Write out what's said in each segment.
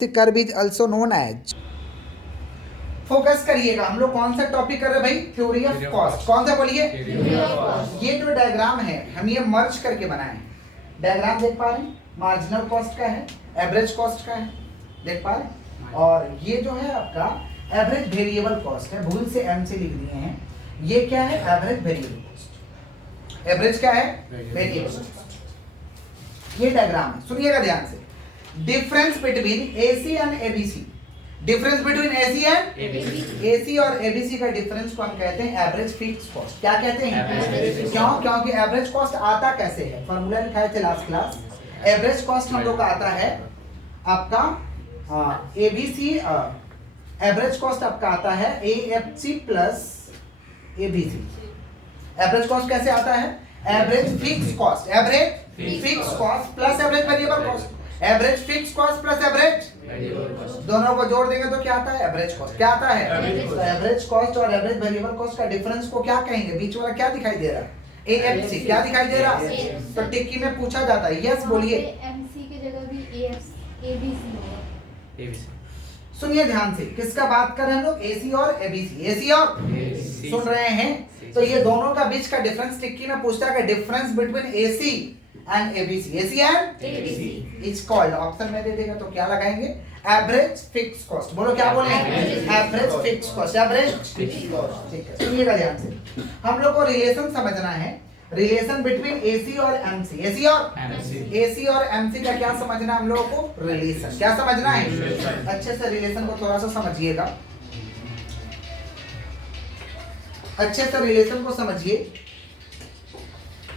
Curve is also known as. Focus करिएगा, हम लोग कौन सा टॉपिक कर रहे हैं भाई? Theory of cost. कौन सा बोलिए? ये जो डायग्राम है हम ये मर्ज करके बनाए हैं। डायग्राम देख पा रहे हैं? मार्जिनल कॉस्ट का है, एवरेज कॉस्ट का है, देख पा रहे हैं? और ये जो है आपका एवरेज वेरिएबल कॉस्ट है, भूल से एम से लिख दिए हैं। ये क्या है? Average variable cost. एवरेज क्या है? Variable cost. ये डायग्राम है, सुनिएगा ध्यान से। Difference between AC and ABC. Difference between AC and AC और एबीसी का डिफरेंस को हम कहते हैं एवरेज फिक्स कॉस्ट। क्या कहते हैं? क्यों? क्योंकि एवरेज कॉस्ट आता कैसे है? फॉर्मूला लिखाए थे लास्ट क्लास। एवरेज कॉस्ट हम लोग का आता है आपका एबीसी, एवरेज कॉस्ट आपका आता है AFC plus ABC. Average cost कैसे आता है? Average fix cost, average fix cost plus average variable cost. Average fix cost plus average दोनों को जोड़ देंगे तो क्या आता है? Average cost. क्या आता है? तो एवरेज कॉस्ट और एवरेज वेरिएबल कॉस्ट का डिफरेंस को क्या कहेंगे? बीच वाला क्या दिखाई दे रहा है? एएफसी। क्या दिखाई दे रहा है? तो टिक्की में पूछा जाता है, यस बोलिए। एमसी की जगह भी एबीसी होगा। एबीसी। सुनिए ध्यान से, किसका बात कर रहे हैं हम लोग? एसी और एबीसी। एसी और सुन रहे हैं? तो ये दोनों का बीच का डिफरेंस टिक्की में पूछता है कि difference between AC and ABC. AC and ABC is called, option में दे देगा तो क्या लगाएंगे? Average fix cost. बोलो क्या बोले? Average fix cost, average fix cost. ठीक है, सुनिएगा ध्यान से। हम लोग को रिलेशन समझना है, रिलेशन बिटवीन एसी और एमसी। एसी और एमसी का क्या समझना है हम लोगों को? रिलेशन। क्या समझना है? अच्छे से रिलेशन को थोड़ा सा समझिएगा, अच्छे से रिलेशन को समझिए।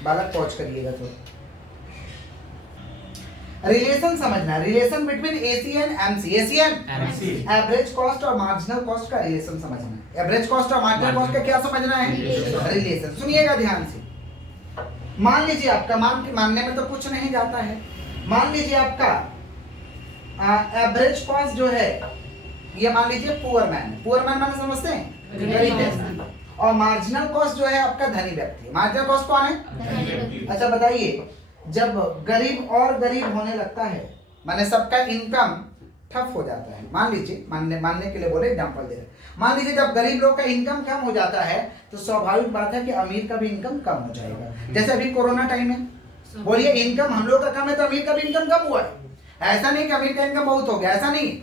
बालक पॉज करिएगा तो। रिलेशन समझना है, relation between AC and MC. AC and average cost और मार्जिनल कॉस्ट का रिलेशन समझना है। एवरेज कॉस्ट और मार्जिनल कॉस्ट का क्या समझना है? रिलेशन। सुनिएगा ध्यान से। मान लीजिए आपका, मानने में तो कुछ नहीं जाता है, मान लीजिए आपका एवरेज कॉस्ट जो है ये मान लीजिए पुअर मैन। पुअर मैन माने समझते हैं? गरीब व्यक्ति। और मार्जिनल कॉस्ट जो है आपका धनी व्यक्ति। मार्जिनल कॉस्ट कौन है? अच्छा बताइए, जब गरीब और गरीब होने लगता है, माने सबका इनकम ठप हो जाता है। मान लीजिए, मानने के लिए बोले, एग्जांपल दे रहे, मान लीजिए जब गरीब लोग का इनकम कम हो जाता है तो स्वाभाविक बात है कि अमीर का भी इनकम कम हो जाएगा। जैसे अभी कोरोना टाइम है, बोलिए इनकम हम लोग का कम है तो अमीर का भी इनकम कम हुआ है। ऐसा नहीं कि अमीर का इनकम बहुत हो गया, ऐसा नहीं,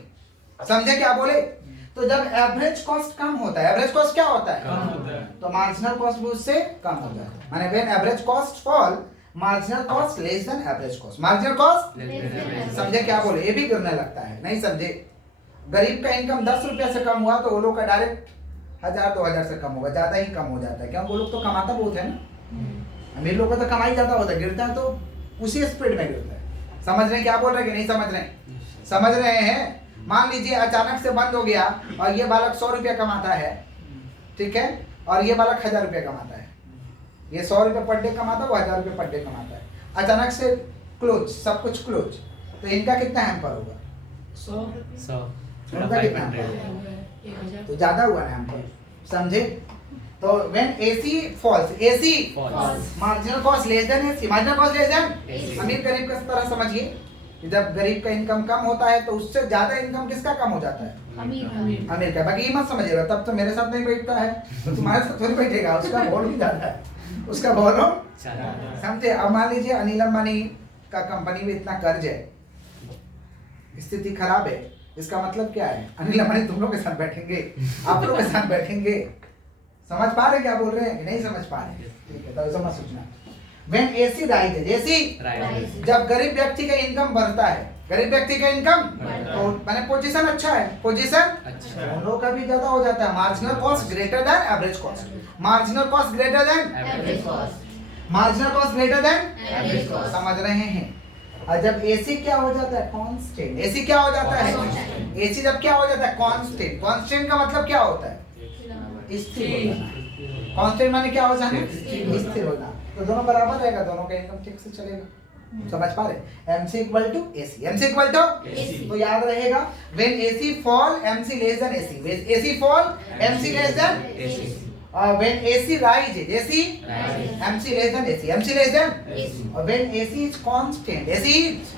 समझे क्या बोले? तो जब एवरेज कॉस्ट कम होता है, एवरेज कॉस्ट क्या होता है? तो मार्जिनल कॉस्ट भी उससे कम हो जाता है। माने when average cost fall, marginal cost less then average cost. Marginal cost, समझे क्या बोले? ये भी गिरने लगता है, नहीं समझे? गरीब का इनकम 10 रुपया से कम हुआ तो वो लोग का डायरेक्ट 1000-2000 से कम होगा, ज्यादा ही कम हो जाता है। क्योंकि वो लोग तो कमाता बहुत है ना, अमीर लोग का तो कमाई ज्यादा होता है, गिरता है तो उसी स्पीड में गिरता है। समझ रहे हैं क्या बोल रहे हैं कि नहीं समझ रहे हैं? समझ रहे हैं? मान लीजिए अचानक से बंद हो गया और ये बालक 100 रुपया कमाता है, ठीक है, और ये बालक 1000 रुपया कमाता है। ये 100 रुपये पर डे कमाता है, वो 1000 रुपये पर डे कमाता है। अचानक से क्लोज, सब कुछ क्लोज, तो इनका कितना हैम्पर होगा? 100। उनका कितना हैम्पर होगा? तो ज्यादा हुआ ना हैम्पर, समझे? तो when AC falls, AC marginal cost less than AC. Marginal cost less than अमीर गरीब का तरह समझिए। जब गरीब का इनकम कम होता है तो उससे ज्यादा इनकम किसका कम हो जाता है? अमीर का। बाकी ये मत समझिएगा, तब तो मेरे साथ नहीं बैठता है तो तुम्हारे साथ थोड़ी बैठेगा, उसका वॉल्यूम ज्यादा है, उसका वॉल्यूम, समझे? अब मान लीजिए अनिल अंबानी का कंपनी में इतना कर्ज है, स्थिति खराब है, इसका मतलब क्या है? अनिल अंबानी तुम लोग के साथ बैठेंगे, आप लोग के साथ बैठेंगे। समझ पा रहे क्या बोल रहे हैं कि नहीं समझ पा रहे? ठीक है, तो समझ सोचना। When AC rises, AC जब गरीब व्यक्ति का इनकम बढ़ता है, गरीब व्यक्ति का इनकम तो मैंने पोजीशन अच्छा है, पोजीशन दोनों का भी ज्यादा हो जाता है। Marginal cost greater than average cost. Marginal cost greater than average cost. Marginal cost greater than average cost. समझ रहे हैं? और जब एसी क्या हो जाता है? कांस्टेंट। एसी क्या हो जाता है? एसी जब क्या हो जाता है? कांस्टेंट। कांस्टेंट का मतलब क्या होता है? स्थिर हो जाना। कांस्टेंट माने क्या हो जाना? स्थिर हो जाना। तो दोनों बराबर रहेगा, दोनों का इनकम ठीक से चलेगा। समझ पा रहे? MC इक्वल टू AC। MC इक्वल टू तो याद रहेगा, when AC fall MC less than AC। AC fall MC less than AC। When AC rises, AC, MC less than AC, MC less than, और when AC is constant, AC is,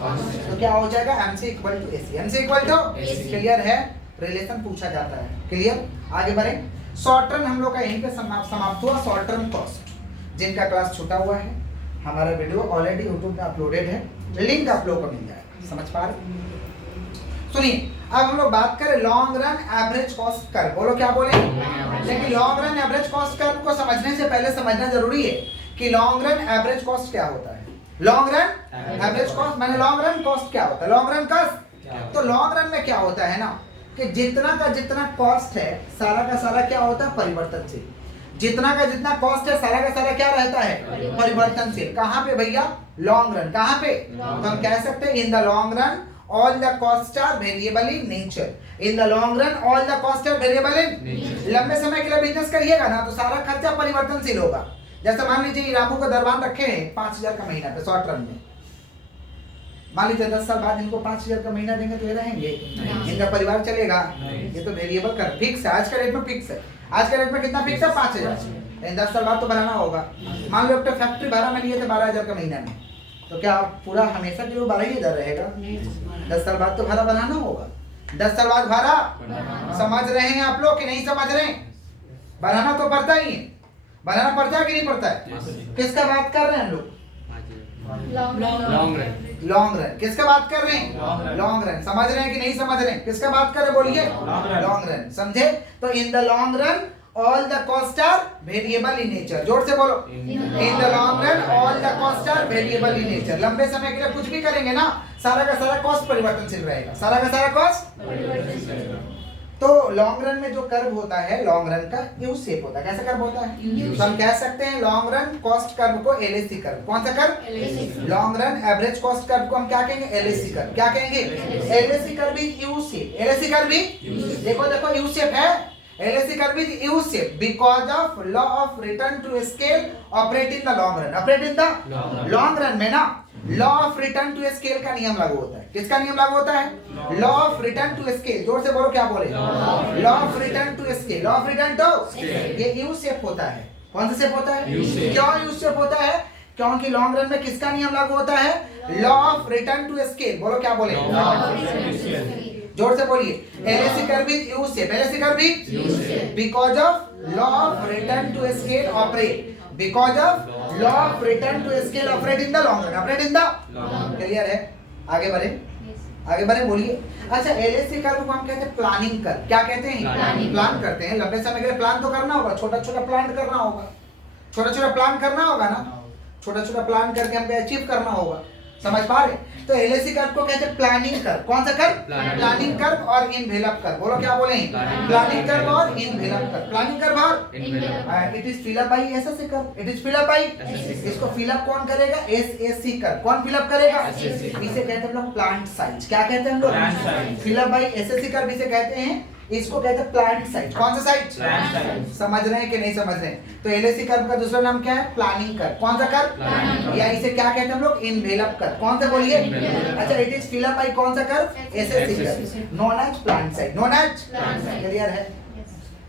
तो क्या हो जाएगा? MC equal to AC, MC equal to, clear है? Relation पूछा जाता है, clear? आगे बढ़े। शॉर्ट रन हम लोग का यहीं पे समाप्त हुआ। शॉर्ट रन कॉस्ट, जिनका क्लास छूटा हुआ है, हमारा वीडियो ऑलरेडी यूट्यूब पे अपलोडेड है, लिंक आप लोगों को मिल जाएगा। समझ पा रहे? सुनिए, अब हम लोग बात करें long run average cost curve. बोलो क्या बोले? लेकिन long run average cost curve को समझने से पहले समझना जरूरी है कि लॉन्ग रन एवरेज कॉस्ट क्या होता है। लॉन्ग रन एवरेज कॉस्ट माने लॉन्ग रन कॉस्ट क्या होता है? लॉन्ग रन कॉस्ट, तो लॉन्ग रन में क्या होता है ना कि जितना का जितना कॉस्ट है सारा का सारा क्या होता है? परिवर्तनशील। जितना का जितना कॉस्ट है सारा का सारा क्या रहता है? परिवर्तनशील। कहाँ पे भैया? Long run. कहाँ पे? तो हम कह सकते हैं in the long run all the costs are variable in nature. In the long run all the costs are variable in nature. लंबे समय के लिए बिजनेस करिएगा ना तो सारा खर्चा परिवर्तनशील होगा। जैसे मान लीजिए रामू को दरबान रखे हैं 5,000 का महीना पे शॉर्ट रन में, मान लीजिए 10 साल बाद इनको 5,000 का महीना देंगे तो ये रहेंगे? इनका परिवार चलेगा? ये तो वेरिएबल कर फिक्स है। आज का रेट में फिक्स है। आज का रेट में कितना फिक्स है? 5,000। इन 10 साल बाद तो बढ़ाना होगा। मान लो एक फैक्ट्री भाड़ा में लिए थे 12,000 का महीना में, तो क्या पूरा हमेशा के लिए 12,000 रहेगा? 10 साल बाद तो भाड़ा बढ़ाना होगा। 10 साल बाद भाड़ा, समझ रहे हैं आप लोग कि नहीं समझ रहे हैं? बढ़ाना तो पड़ता ही है। बढ़ाना पड़ता है कि नहीं पड़ता है? किसका बात कर रहे हैं हम लोग? Long run. किसका बात कर रहे हैं? Long run. समझ रहे हैं कि नहीं समझ रहे हैं? किसका बात कर रहे बोलिए? Long run. समझे? तो in the long run all the costs are variable in nature. जोर से बोलो। In the long run all the costs are variable in nature. लंबे समय के लिए कुछ भी करेंगे ना सारा का सारा कॉस्ट परिवर्तनशील रहेगा। सारा का सारा कॉस्ट परिवर्तनशील। तो लॉन्ग रन में जो कर्व होता है लॉन्ग रन का यू शेप होता है। कैसा कर्व होता है? तो हम कह सकते हैं लॉन्ग रन कॉस्ट कर्व को LAC कर्व। कौन सा curve? Long run average cost curve को हम क्या कहेंगे? LAC curve. क्या कहेंगे? LAC curve is U shape. LAC curve भी देखो देखो यू शेप है। LAC curve is U-shape because of law of return to scale operate in the long run. Operate in the long run में ना law of return to scale का नियम लागू होता है। किसका नियम लागू होता है? law of return to scale। जोर से बोलो क्या बोले? law of return to scale। law of return to ये U-shape होता है। कौन सा शेप होता है? क्यों U-shape होता है? क्योंकि लॉन्ग रन में किसका नियम लागू होता है? Law of return to scale. बोलो क्या बोले? जोर से बोलिए। LAC curve is U shape। LAC curve is because of law of return to scale operate। because of law of return to scale operate in the long run। operate in the clear है? आगे बढ़े, आगे बढ़े बोलिए। अच्छा, LAC curve को हम कहते हैं प्लानिंग कर्व। क्या कहते हैं? प्लान करते हैं। लंबे समय के लिए प्लान तो करना होगा, छोटा छोटा प्लान करना होगा। छोटा छोटा प्लान करना होगा ना, छोटा छोटा प्लान करके हमको अचीव करना होगा। समझ पा रहे? तो LAC कर्व को कहते हैं प्लानिंग कर्व। कौन सा कर्व? प्लानिंग कर्व और इनवेलप कर्व। बोलो क्या बोले? प्लानिंग कर्व और इनवेलप कर्व। प्लानिंग कर्व और it is fill up by SSC curve. It is fill up by, इसको फिल अप कौन करेगा? SSC curve. कौन फिल अप करेगा? इसे कहते हैं हम लोग प्लांट साइज। क्या कहते हैं हम लोग? Fill up by SSC curve इसे कहते हैं। इसको कहते हैं प्लांट साइज। कौन सा साइज? समझ रहे हैं कि नहीं समझ रहे हैं? तो LAC कर्व का दूसरा नाम क्या है? Planning curve. कौन सा कर्व? या इसे क्या कहते हैं हम लोग? Envelope curve. कौन सा बोलिए? अच्छा, it is fill up by कौन सा कर्व? SSC curve, known as plant size. Known as clear है?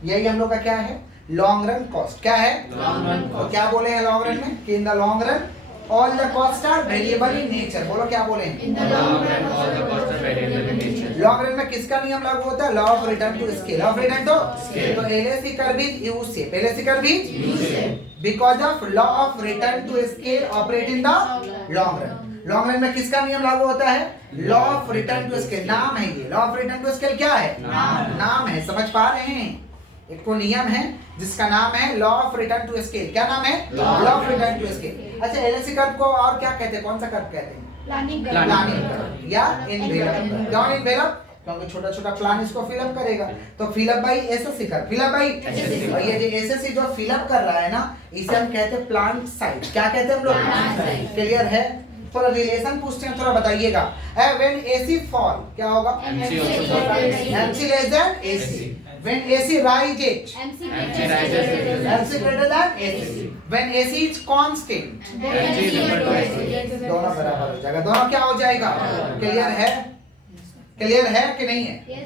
यही हम लोग का क्या है? Long run cost. क्या है? तो क्या बोले हैं लॉन्ग रन में? कि in the long run all the costs are variable in nature। बोलो क्या बोले? In the long run, all the costs are variable in nature. Long run में किसका नियम लागू होता है? Law of return to scale. Law of return to scale. तो LAC curve is U shape। LAC curve is U shape because of law of return to scale operate in the long run। Long run में किसका नियम लागू होता है? Law of return to scale. नाम है ये। Law of return to scale क्या है? नाम है। समझ पा रहे हैं? एक तो नियम है जिसका नाम है law of return to scale. क्या नाम है? Law of return to scale. अच्छा, LAC कर्व को और क्या कहते हैं? कौन सा कर्व कहते हैं? प्लानिंग कर्व या इनवेलप कर्व। क्यों इनवेलप? क्योंकि छोटा छोटा प्लान इसको फिलअप करेगा। तो fill up by SSC curve. Fill up by और ये जो SSC जो फिलअप कर रहा है ना, इसे हम कहते हैं प्लांट साइज। क्या कहते हैं हम लोग? क्लियर है? थोड़ा रिलेशन पूछते हैं, थोड़ा बताइएगा। व्हेन AC फॉल क्या होगा? MC less than AC। When AC rises, MC greater than AC। When AC is constant, दोनों बराबर हो जाएगा। दोनों क्या हो जाएगा? क्लियर है? क्लियर है कि नहीं है?